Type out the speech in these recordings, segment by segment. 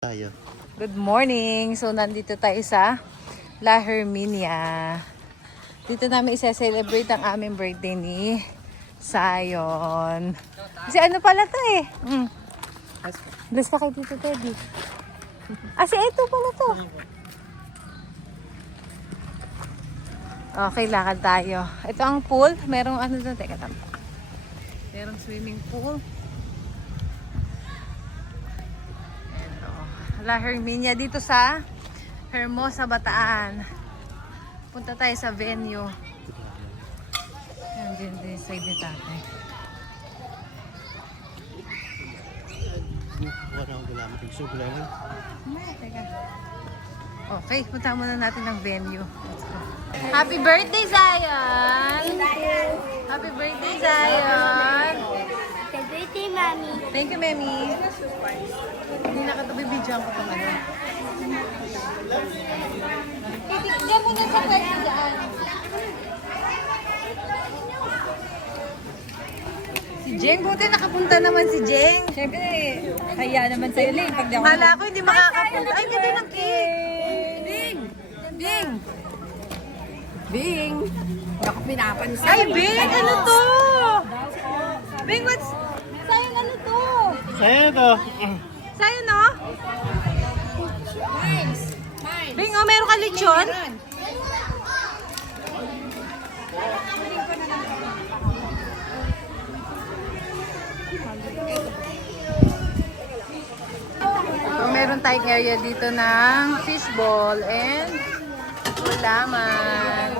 Tayo. Good morning! So, nandito tayo sa La Herminia. Dito namin isa-celebrate ang aming birthday ni Zion. Kasi ano pala to eh. Bless ka kay Tito Teddy. Kasi ito pala to. Okay, lakad tayo. Ito ang pool. Merong ano doon. Teka, tama. Merong swimming pool. La Herminia dito sa Hermosa, Bataan. Punta tayo sa venue. Ayan din side ni tatay. Teka. Okay, punta muna natin ng venue. Let's go. Happy birthday, Zion! Happy birthday, Zion! Happy birthday, Mami. Thank you, Memi. Hindi nakatabi-bidyoan ko itong ano. Diyan muna sa pwede dyan. Si Jeng, buti nakapunta naman si Jeng. Siyempre, kaya naman sa'yo, Lane. Pag di ako... Kala ko hindi makakapunta. Ay, ganda ng cake. Bing! Bing! Bing! Hindi ako pinapansin. Ay, Bing! Ano to? Bing, what's... Sayang ano to? Sa'yo to. Sayang, no? Bing, oh, meron ka lechon? So, meron tayong area dito ng fishball and gulaman.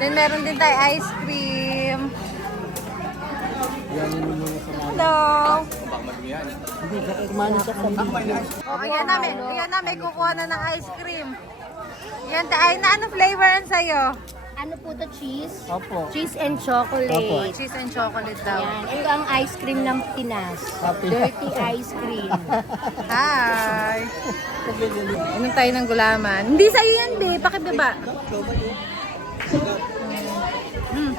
Then, meron din tayo ice cream. Hello! Oh, ayan na, may kukuha na ng ice cream. Yan, ay na, ano flavor ang sa'yo? Ano po to, cheese? Opo. Cheese and chocolate. Opo. Cheese and chocolate daw. Yan. Ito ang ice cream ng Pinas. Dirty ice cream. Hi! Inom tayo ng gulaman. Hindi sa'yo yan, be. Pakibaba. Mm.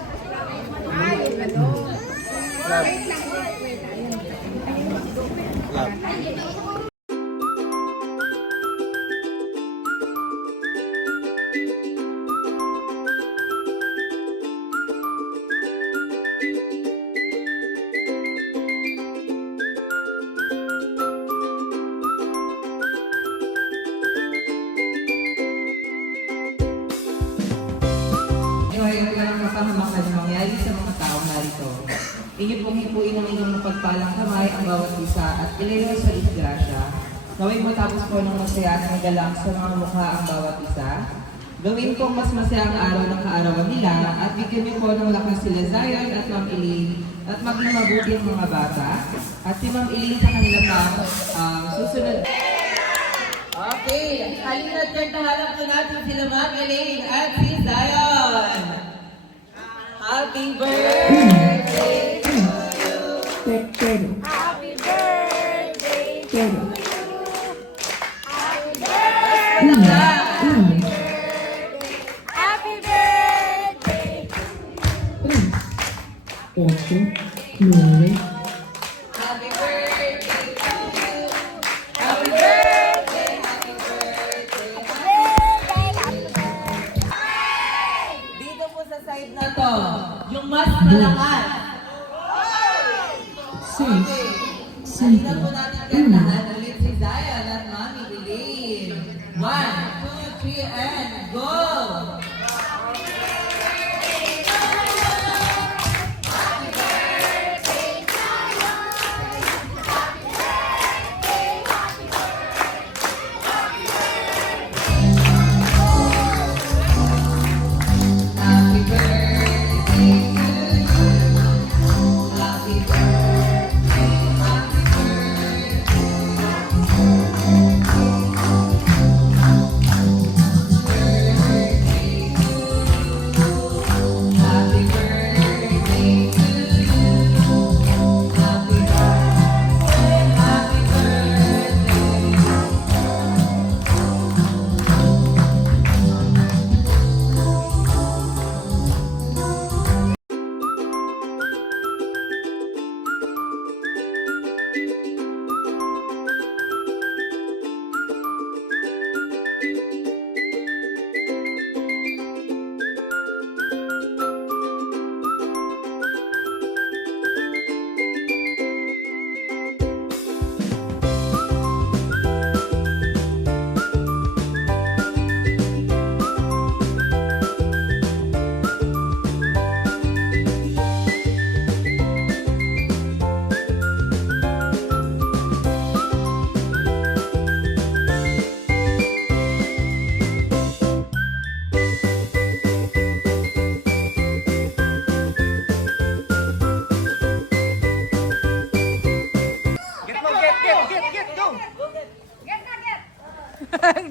Ngayon lang mapahamakan na mangyari sa mga taong narito. Inyo pong hipuin ang inyong mapagpalang kamay ang bawat isa at ilayo sa disgrasya. Gawin mo tapos po ng masaya at galang sa mga mukha ang bawat isa. Gawin pong mas masaya ang araw ng kaarawan nila at bigyan niyo po ng lakas sila Zion at Ma'am Eileen at maging mabuti ang mga bata. At si Ma'am Eileen sa kanila pang susunod. Okay, halina't kantaharap po natin sila Ma'am Eileen at si Zion. Happy birthday to you. Happy birthday to you. Happy Happy birthday. Happy birthday to you. Happy birthday, happy birthday. Dito po sa side na to, yung mas malakas. Okay. Halina po natin kantahan ulit si Zion at Mami Eileen. 1, 2, 3, and go! Happy birthday to you. Happy birthday, happy birthday.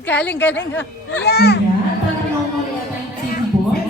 Galing-galing. Ayan, tanong mo yata yung team boys.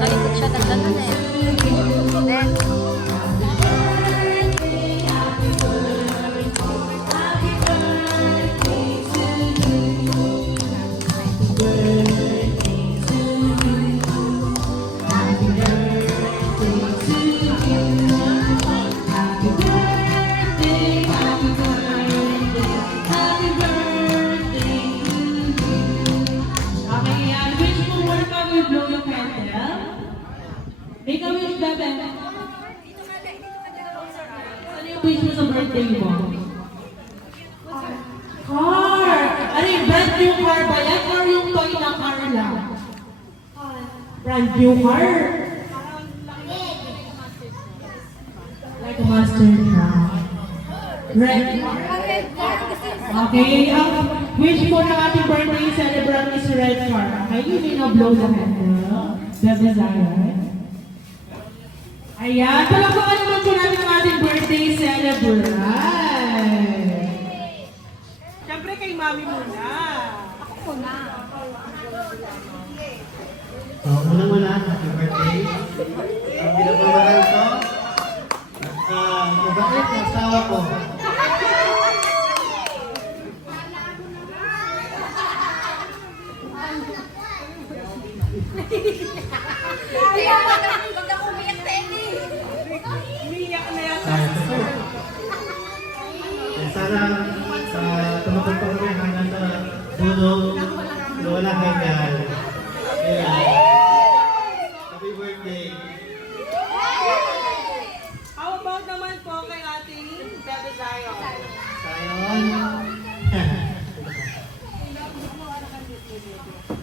Nalikot siya ng ganun eh. Okay, and wish mo more pag we blow yung candle. Make a wish, Bebe. Ano yung wish mo sa birthday mo? Car! Ano yung brand new car ba yan or yung toy na car lang? Brand new car? Like a master truck. Red car? Okay, ang wish mo ng ating birthday celebrant is red car. Okay, you may now blow the candle. The desire. Ayan, palakpakan naman po natin ang ating birthday celebrant. Siyempre kay mami muna. So, unang-una, happy birthday. Ang pinapamahal ko. At mabait na asawa ko. Sana tumutong pa kami hanggang sa dulo. Wala hanggang. Kaya, happy birthday. How about naman po kay ating Bebe Zion? Sayon.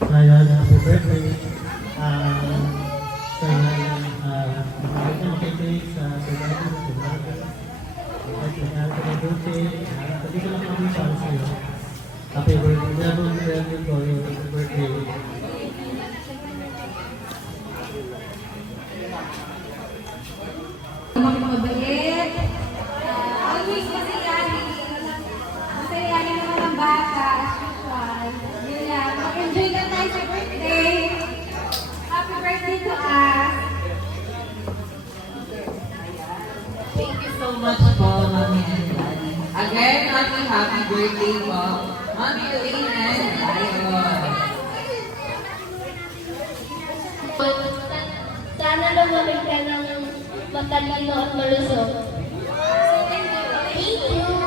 Sayon, happy birthday. Sa makakita makitig sa Sudan, sa Sudan. At nangyari ka ng birthday. Sabi ko lang kami para sa'yo. Happy birthday. Never birthday ko yung birthday. Mabait. Always masayahin. Masayahin naman ang bata, as usual. Yun lang. Mag-enjoy lang tayo sa birthday. Happy birthday to us. Thank you so much po, Mami and Daddy. Again, happy birthday po. Mami Elaine and Zion. Sana lumamig ka ng matalino at malusog. Thank you!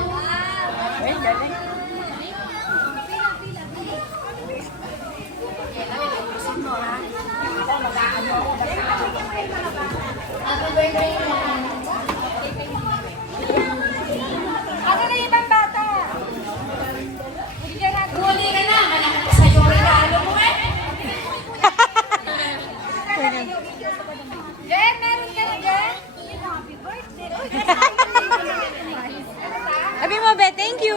Ano na ibang bata? Bigyan natin. Huli ka na, malaki pa sa'yo regalo mo eh. Jen, meron ka na Jen? Happy birthday. Sabi mo, be, thank you.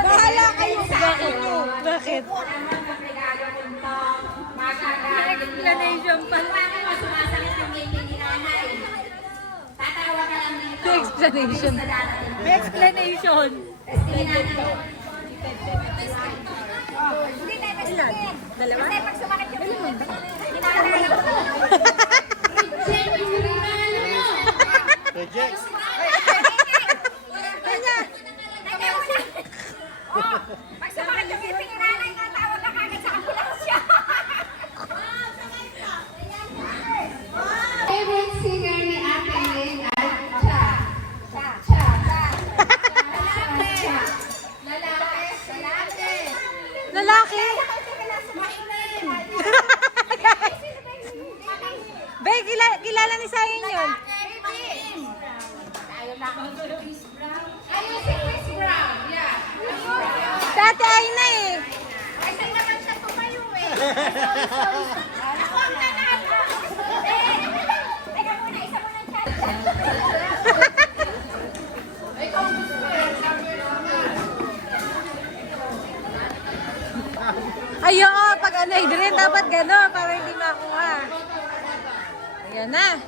Bahala kayo sa akin. Bakit? Explanation pa. Sumasakit yung ngipin ni nanay. Tatawa ka lang dito. Explanation. May explanation. Ilan? Dalawa? Kasi pag sumakit yung ngipin, ginagawa ko. Reject. Pag sumakit yung ngipin ni nanay, tatawa ka kagad sa ambulansya. Favorite singer ni Ate Lynn ay Cha. Cha. Lalaki? Be, kilala ni Sayin yun. Ayun si Chris Brown. Yeah. Dati ay na eh. Ay, saan naman siya tumayo eh? Sorry. Huwag ka na. Teka muna, isa mo ng chat. Ayo, pag ano, Adrian, dapat gano'n para hindi makuha. Ayan na.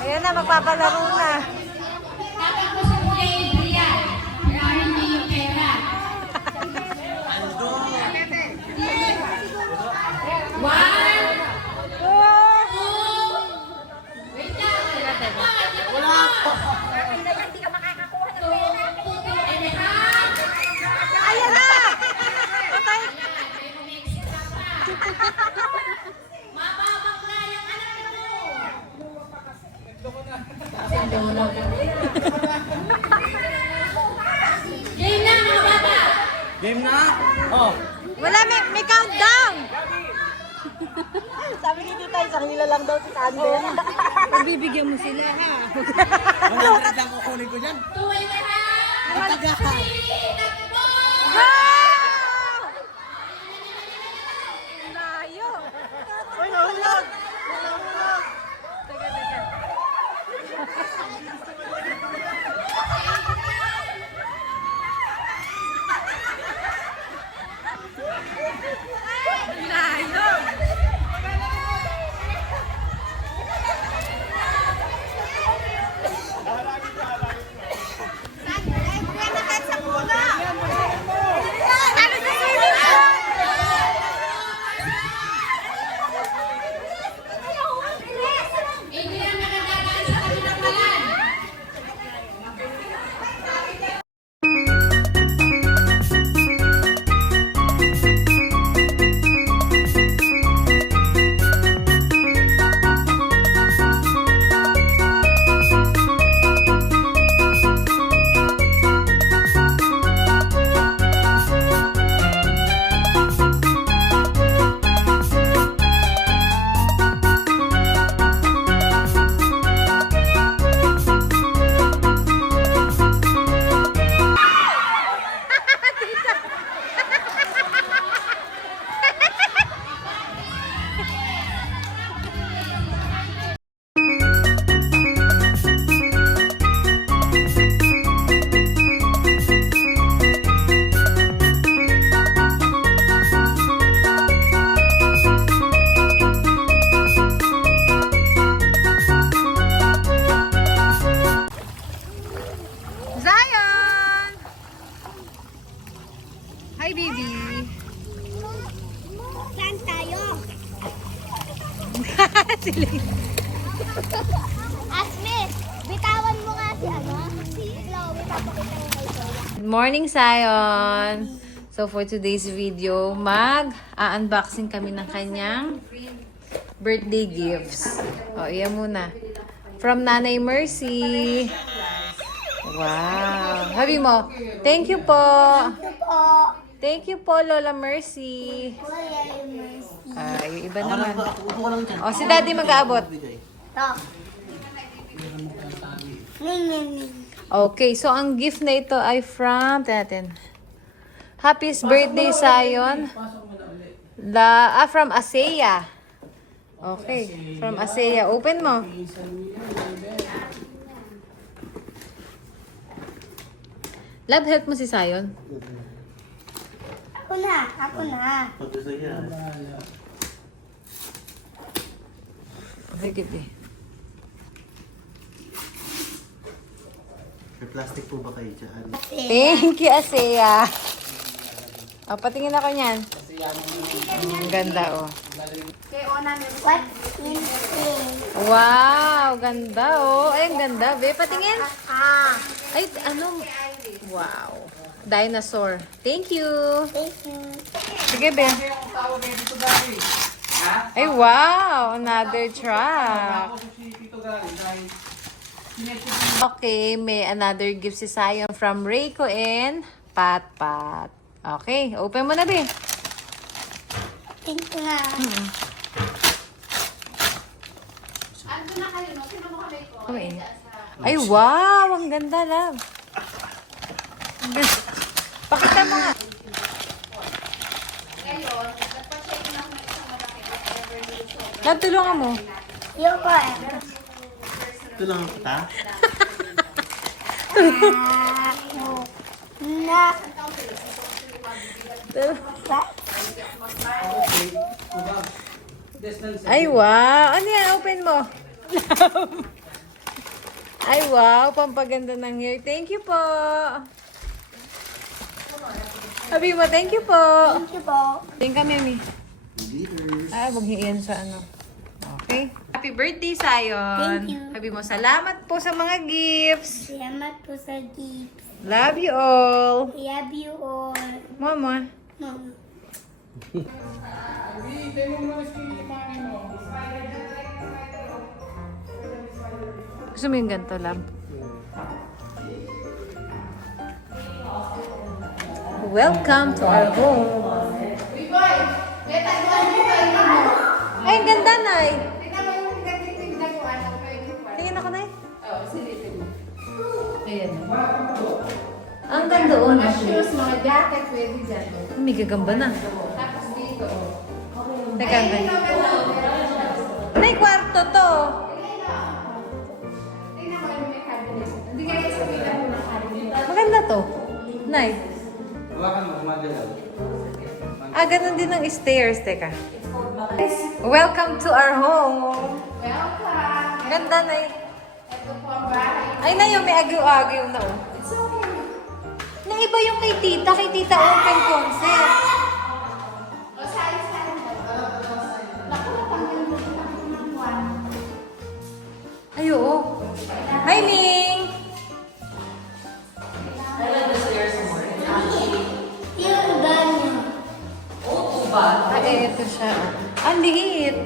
Ayan na, magpapalaro na. Dapat ko sa Kuya Adrian. Kailangan niya yung pera. One. Wait lang. Wala po. Hindi ka makakakuha ng pera. And a half. Ayan na! Patay. Mababang na yung anak mo. Game na mga bata. Game na? Oh. Wala, may countdown! Sabi ni Tita, sa kanila lang daw si Candel. Pagbibigyan mo sila, ha? 100 lang kukunin ko dyan. Tuway ka na. Mataga. Takbo. Go! Layo! Uy, nahulog! Nahulog! Teka, teka. Layo! Yan na kahit sa puno. Bibi. Saan tayo? Siling. Asme, bitawan mo nga si ano? Si Chloe, papakita mo kay Chloe. Good morning, Sion! So, for today's video, mag-unboxing kami ng kanyang birthday gifts. O, iyan muna. From Nanay Mercy. Wow! Habi mo, thank you po! Thank you po, Lola Mercy. Ay, iba naman. O, si Daddy mag-aabot. Okay, so ang gift na ito ay from, natin. Happy birthday, Sion. From Aseya. Okay, from Aseya. Open mo. Love, help mo si Sion. Ako na. Sige, be. May plastic po ba kayo dyan? Thank you, Aseya. O, patingin ako niyan. Ang ganda, oh. What is this? Wow, ganda, oh. Ay, ang ganda, be. Patingin. Ay, ano? Wow. Dinosaur. Thank you. Thank you. Sige, be. Ay, wow. Another truck. Okay, may another gift si Sion from Reiko and Pat. Okay, open mo na, be. Thank you na. Okay. Ay, wow. Ang ganda, love. Ang ganda. Pakita mo nga. Love, tulungan mo. Yung ko eh. Ito lang ang kita. Na. Ay, wow. Ano yan? Open mo. Ay, wow. Pampaganda ng hair. Thank you po. Sabi mo, thank you po. Thank you po. Thank ka, Mimi. Ay, wag hiyan sa ano. Okay. Happy birthday, Sion. Thank you. Sabi mo, salamat po sa mga gifts. Salamat po sa gifts. Love you all. I love you all. Mama. Mom. Gusto mo yung ganito, love? Welcome to our home. Ay, ang ganda, Nay. Tingin ako, Nay. Ayan. Ang ganda, oh. Mga shoes, mga jacket, pwede dyan. May gagamba na. Tapos dito, Teka, Nay. Nay, kwarto to. Maganda to. Nay. Ganun din ang stairs. Teka. Welcome to our home. Welcome. Ganda, Nay. Ay, Nay, yung may agyo-agyo na, oh. It's okay. Naiba yung kay Tita. Kay Tita open concept. Ay, oo. Hi, Ming! Yung ganyan. Ay, ito siya. Ang liit.